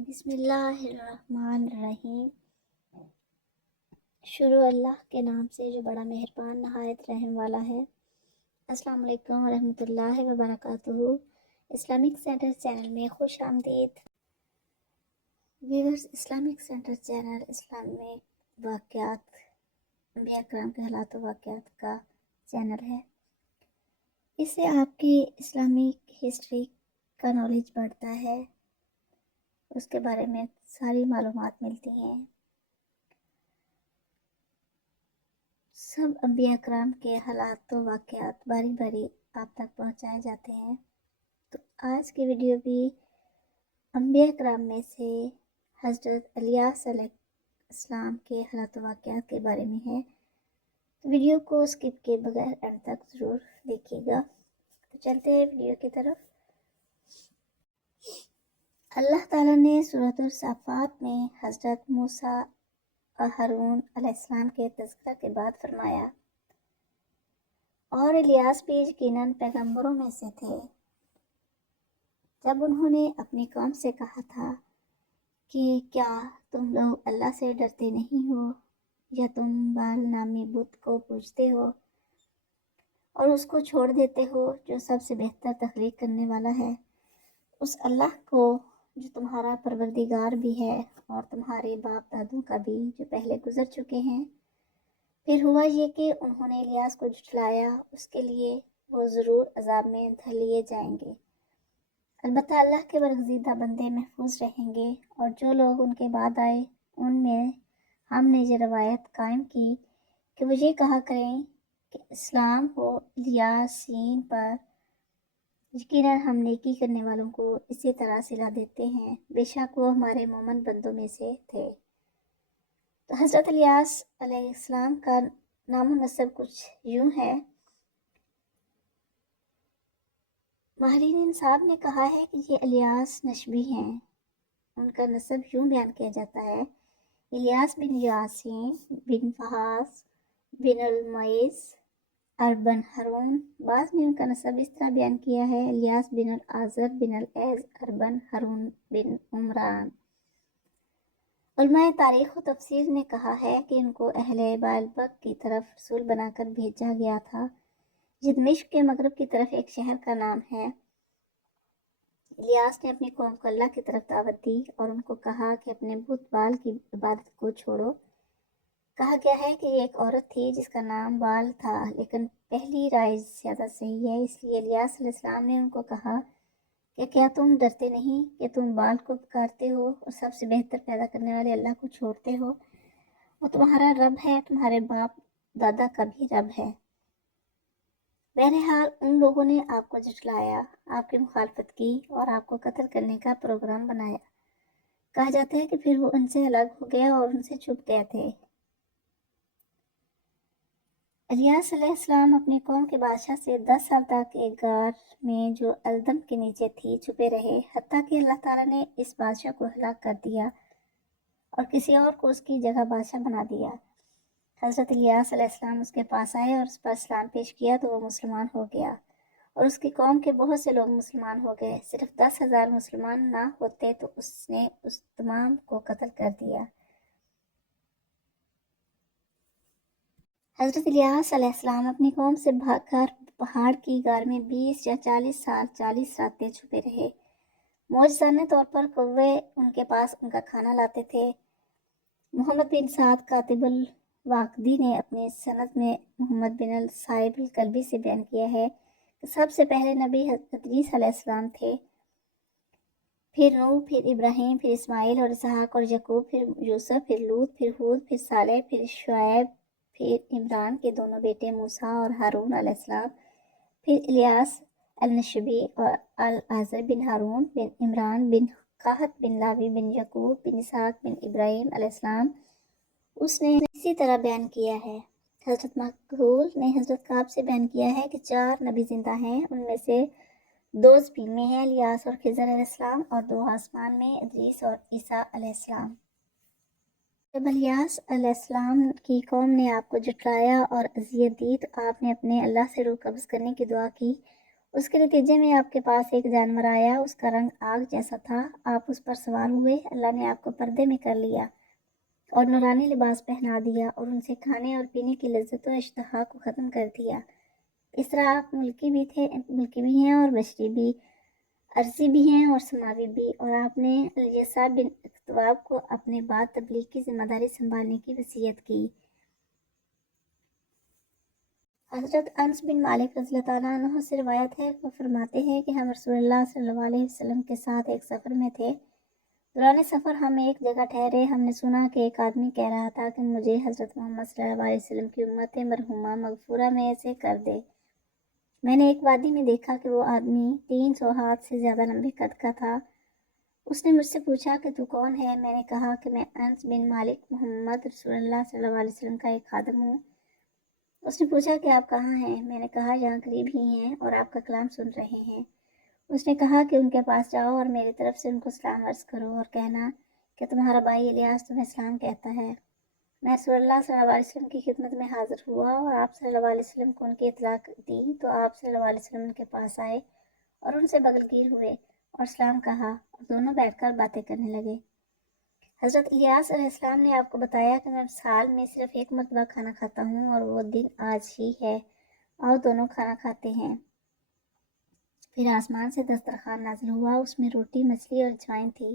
بسم اللہ الرحمن الرحیم۔ شروع اللہ کے نام سے جو بڑا مہربان نہایت رحم والا ہے۔ السلام علیکم ورحمۃ اللہ وبرکاتہ۔ اسلامک سینٹر چینل میں خوش آمدید viewers. Islamic centre channel Islamic واقعات، انبیاء کرام کے حالات و واقعات کا چینل ہے۔ اس سے آپ کی اسلامک ہسٹری کا نالج بڑھتا ہے، اس کے بارے میں ساری معلومات ملتی ہیں۔ سب انبیاء کرام کے حالات و واقعات باری باری آپ تک پہنچائے جاتے ہیں۔ تو آج کی ویڈیو بھی انبیاء کرام میں سے حضرت الیاس علیہ السلام کے حالات و واقعات کے بارے میں ہے۔ تو ویڈیو کو اسکپ کے بغیر اینڈ تک ضرور دیکھیے گا۔ تو چلتے ہیں ویڈیو کی طرف۔ اللہ تعالیٰ نے سورۃ الصافات میں حضرت موسیٰ اور ہارون علیہ السلام کے تذکرہ کے بعد فرمایا، اور الیاس بھی یقیناً پیغمبروں میں سے تھے۔ جب انہوں نے اپنی قوم سے کہا تھا کہ کیا تم لوگ اللہ سے ڈرتے نہیں ہو، یا تم بال نامی بت کو پوجتے ہو اور اس کو چھوڑ دیتے ہو جو سب سے بہتر تخلیق کرنے والا ہے، اس اللہ کو جو تمہارا پروردگار بھی ہے اور تمہارے باپ دادوں کا بھی جو پہلے گزر چکے ہیں۔ پھر ہوا یہ کہ انہوں نے الیاس کو جھٹلایا، اس کے لیے وہ ضرور عذاب میں دھر لیے جائیں گے۔ البتہ اللہ کے برگزیدہ بندے محفوظ رہیں گے، اور جو لوگ ان کے بعد آئے ان میں ہم نے یہ روایت قائم کی کہ وہ یہ کہا کریں کہ اسلام ہو الیاسین پر، یقیناً ہم نیکی کرنے والوں کو اسی طرح صلہ دیتے ہیں، بے شک وہ ہمارے مومن بندوں میں سے تھے۔ تو حضرت الیاس علیہ السلام کا نام و نسب کچھ یوں ہے۔ ماہرین انساب نے کہا ہے کہ یہ الیاس نشبی ہیں۔ ان کا نسب یوں بیان کیا جاتا ہے، الیاس بن یاسین بن فہاس بن المعیز اربن ہارون۔ بعض نے ان کا نسب اس طرح بیان کیا ہے، الیاس بن الازر بن العز اربن ہارون بن عمران۔ علماء تاریخ و تفسیر نے کہا ہے کہ ان کو اہل بائلبک کی طرف رسول بنا کر بھیجا گیا تھا۔ یہ دمشق کے مغرب کی طرف ایک شہر کا نام ہے۔ الیاس نے اپنی قوم کو اللہ کی طرف دعوت دی اور ان کو کہا کہ اپنے بت بال کی عبادت کو چھوڑو۔ کہا گیا ہے کہ ایک عورت تھی جس کا نام بال تھا، لیکن پہلی رائے زیادہ صحیح ہے، اس لیے الیاس علیہ السلام نے ان کو کہا کہ کیا تم ڈرتے نہیں کہ تم بال کو پکارتے ہو اور سب سے بہتر پیدا کرنے والے اللہ کو چھوڑتے ہو؟ وہ تمہارا رب ہے، تمہارے باپ دادا کا بھی رب ہے۔ بہرحال ان لوگوں نے آپ کو جھٹلایا، آپ کی مخالفت کی اور آپ کو قتل کرنے کا پروگرام بنایا۔ کہا جاتا ہے کہ پھر وہ ان سے الگ ہو گیا اور ان سے چھپ گئے تھے۔ الیاس علیہ السلام اپنی قوم کے بادشاہ سے 10 سال تک ایک غار میں جو الدم کے نیچے تھی چھپے رہے، حتیٰ کہ اللہ تعالیٰ نے اس بادشاہ کو ہلاک کر دیا اور کسی اور کو اس کی جگہ بادشاہ بنا دیا۔ حضرت الیاس علیہ السلام اس کے پاس آئے اور اس پر اسلام پیش کیا تو وہ مسلمان ہو گیا، اور اس کی قوم کے بہت سے لوگ مسلمان ہو گئے۔ صرف 10,000 مسلمان نہ ہوتے تو اس نے اس تمام کو قتل کر دیا۔ حضرت الیاس علیہ السلام اپنی قوم سے بھاگ کر پہاڑ کی غار میں 20 یا 40 سال 40 راتیں چھپے رہے۔ معجزانہ طور پر کوے ان کے پاس ان کا کھانا لاتے تھے۔ محمد بن سعد کاتب الواقدی نے اپنی سند میں محمد بن الصائب الکلبی سے بیان کیا ہے کہ سب سے پہلے نبی حضرت ادریس علیہ السلام تھے، پھر نوح، پھر ابراہیم، پھر اسماعیل اور اسحاق اور یعقوب، پھر یوسف، پھر لوط، پھر ہود، پھر صالح، پھر شعیب، پھر عمران کے دونوں بیٹے موسیٰ اور ہارون علیہ السلام، پھر الیاس النشبی اور الازر بن ہارون بن عمران بن قحط بن لاوی بن یعقوب بن اسحاق بن ابراہیم علیہ السلام۔ اس نے اسی طرح بیان کیا ہے۔ حضرت مقبول نے حضرت کعب سے بیان کیا ہے کہ 4 نبی زندہ ہیں، ان میں سے 2 زمین میں ہیں، الیاس اور خضر علیہ السلام، اور 2 آسمان میں، ادریس اور عیسیٰ علیہ السلام۔ جب الیاس علیہ السلام کی قوم نے آپ کو جھٹلایا اور اذیت دی تو آپ نے اپنے اللہ سے روح قبض کرنے کی دعا کی اس کے نتیجے میں آپ کے پاس ایک جانور آیا، اس کا رنگ آگ جیسا تھا، آپ اس پر سوار ہوئے، اللہ نے آپ کو پردے میں کر لیا اور نورانی لباس پہنا دیا اور ان سے کھانے اور پینے کی لذت و اشتہا کو ختم کر دیا۔ اس طرح آپ ملکی بھی ہیں اور بشری بھی، عرضی بھی ہیں اور سماوی بھی، اور آپ نے الیسع بن اختواب کو اپنے بعد تبلیغ کی ذمہ داری سنبھالنے کی وصیت کی۔ حضرت انس بن مالک رضی اللہ تعالیٰ عنہ سے روایت ہے، وہ فرماتے ہیں کہ ہم رسول اللہ صلی اللہ علیہ وسلم کے ساتھ ایک سفر میں تھے۔ دوران سفر ہم ایک جگہ ٹھہرے، ہم نے سنا کہ ایک آدمی کہہ رہا تھا کہ مجھے حضرت محمد صلی اللہ علیہ وسلم کی امت مرحومہ مغفورہ میں سے کر دے۔ میں نے ایک وادی میں دیکھا کہ وہ آدمی 300 ہاتھ سے زیادہ لمبے قد کا تھا۔ اس نے مجھ سے پوچھا کہ تو کون ہے؟ میں نے کہا کہ میں انس بن مالک محمد رسول اللہ صلی اللہ علیہ وسلم کا ایک خادم ہوں۔ اس نے پوچھا کہ آپ کہاں ہیں؟ میں نے کہا یہاں قریب ہی ہیں اور آپ کا کلام سن رہے ہیں۔ اس نے کہا کہ ان کے پاس جاؤ اور میری طرف سے ان کو سلام عرض کرو اور کہنا کہ تمہارا بھائی الیاس تمہیں سلام کہتا ہے۔ میں رسول اللہ صلی اللہ علیہ وسلم کی خدمت میں حاضر ہوا اور آپ صلی اللہ علیہ وسلم کو ان کی اطلاع دی تو آپ صلی اللہ علیہ وسلم ان کے پاس آئے اور ان سے بغلگیر ہوئے اور سلام کہا اور دونوں بیٹھ کر باتیں کرنے لگے۔ حضرت الیاس علیہ السلام نے آپ کو بتایا کہ میں سال میں صرف ایک مرتبہ کھانا کھاتا ہوں اور وہ دن آج ہی ہے، اور دونوں کھانا کھاتے ہیں۔ پھر آسمان سے دسترخوان نازل ہوا، اس میں روٹی، مچھلی اور اجوائن تھی۔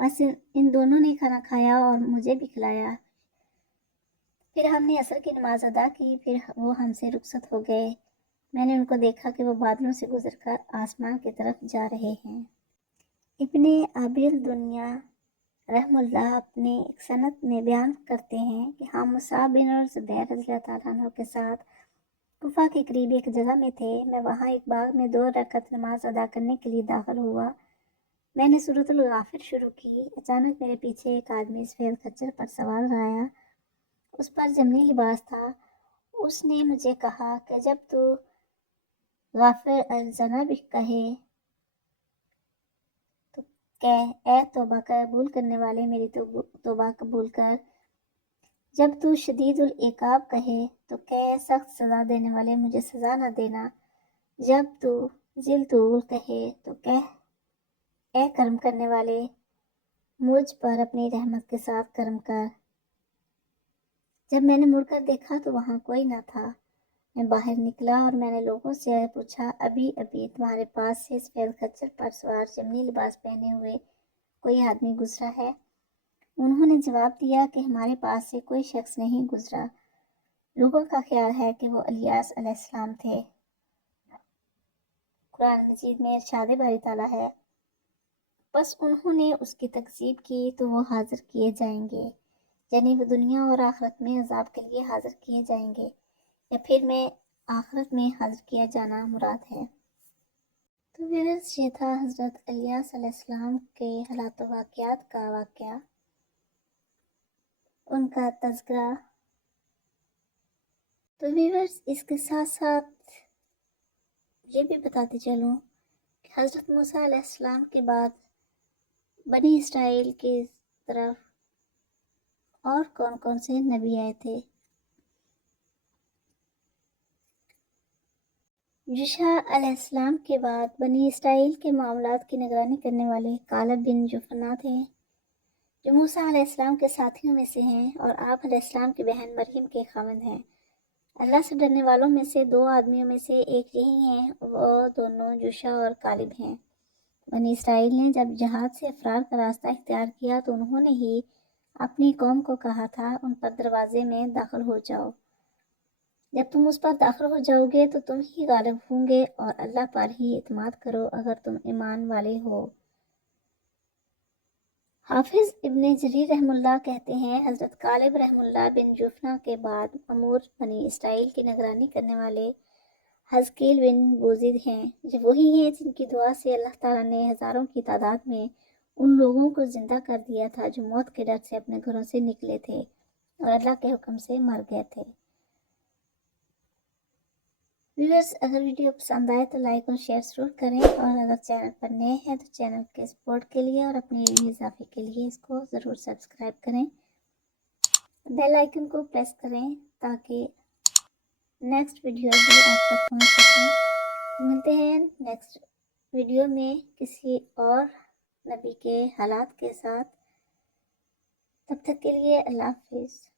بس ان دونوں نے کھانا کھایا اور مجھے بھی کھلایا۔ پھر ہم نے عصر کی نماز ادا کی، پھر وہ ہم سے رخصت ہو گئے۔ میں نے ان کو دیکھا کہ وہ بادلوں سے گزر کر آسمان کی طرف جا رہے ہیں۔ ابن ابی الدنیا رحم اللہ اپنے ایک سند میں بیان کرتے ہیں کہ ہم مصعب بن زبیر رضی اللہ تعالیٰ عنہ کے ساتھ کوفہ کے قریب ایک جگہ میں تھے۔ میں وہاں ایک باغ میں 2 رکعت نماز ادا کرنے کے لیے داخل ہوا۔ میں نے سورۃ الغافر شروع کی، اچانک میرے پیچھے ایک آدمی سفید خچر پر سوار آیا، اس پر جمنی لباس تھا۔ اس نے مجھے کہا کہ جب تو غافر الذنب کہے تو کہہ اے توبہ قبول کرنے والے میری توبہ قبول کر، جب تو شدید العقاب کہے تو کہہ سخت سزا دینے والے مجھے سزا نہ دینا، جب تو ذی الطول کہے تو کہہ اے کرم کرنے والے مجھ پر اپنی رحمت کے ساتھ کرم کر۔ جب میں نے مڑ کر دیکھا تو وہاں کوئی نہ تھا۔ میں باہر نکلا اور میں نے لوگوں سے پوچھا ابھی تمہارے پاس سے سفید خچر پر سوار جمنی لباس پہنے ہوئے کوئی آدمی گزرا ہے؟ انہوں نے جواب دیا کہ ہمارے پاس سے کوئی شخص نہیں گزرا۔ لوگوں کا خیال ہے کہ وہ الیاس علیہ السلام تھے۔ قرآن مجید میں ارشاد باری تعالیٰ ہے، بس انہوں نے اس کی تکذیب کی تو وہ حاضر کیے جائیں گے، یعنی وہ دنیا اور آخرت میں عذاب کے لیے حاضر کیے جائیں گے، یا پھر میں آخرت میں حاضر کیا جانا مراد ہے۔ تو ویورز یہ تھا حضرت الیاس علیہ السلام کے حالات و واقعات کا واقعہ، ان کا تذکرہ۔ تو ویورز اس کے ساتھ ساتھ یہ بھی بتاتے چلوں کہ حضرت موسیٰ علیہ السلام کے بعد بنی اسرائیل کی طرف اور کون کون سے نبی آئے تھے۔ یوشع علیہ السلام کے بعد بنی اسرائیل کے معاملات کی نگرانی کرنے والے کالب بن یفنہ تھے، جو موسیٰ علیہ السلام کے ساتھیوں میں سے ہیں اور آپ علیہ السلام کی بہن مریم کے خاوند ہیں۔ اللہ سے ڈرنے والوں میں سے 2 آدمیوں میں سے ایک یہی ہیں، وہ دونوں یوشع اور کالب ہیں۔ بنی اسرائیل نے جب جہاد سے فرار کا راستہ اختیار کیا تو انہوں نے ہی اپنی قوم کو کہا تھا ان پر دروازے میں داخل ہو جاؤ، جب تم اس پر داخل ہو جاؤ گے تو تم ہی غالب ہوں گے، اور اللہ پر ہی اعتماد کرو اگر تم ایمان والے ہو۔ حافظ ابن جریر رحم اللہ کہتے ہیں حضرت کالب رحم اللہ بن یفنہ کے بعد امور بنی اسرائیل کی نگرانی کرنے والے حزقیل بن بوزید ہیں، جو وہی ہیں جن کی دعا سے اللہ تعالیٰ نے ہزاروں کی تعداد میں ان لوگوں کو زندہ کر دیا تھا جو موت کے ڈر سے اپنے گھروں سے نکلے تھے اور اللہ کے حکم سے مر گئے تھے۔ ویورز اگر ویڈیو پسند آئے تو لائک اور شیئر ضرور کریں، اور اگر چینل پر نئے ہیں تو چینل کے سپورٹ کے لیے اور اپنے علمی اضافے کے لیے اس کو ضرور سبسکرائب کریں، بیل آئیکن کو پریس کریں تاکہ نیکسٹ ویڈیو بھی آپ تک پہنچ سکیں۔ ملتے ہیں نیکسٹ ویڈیو میں کسی اور نبی کے حالات کے ساتھ. تب تک کے لیے اللہ حافظ.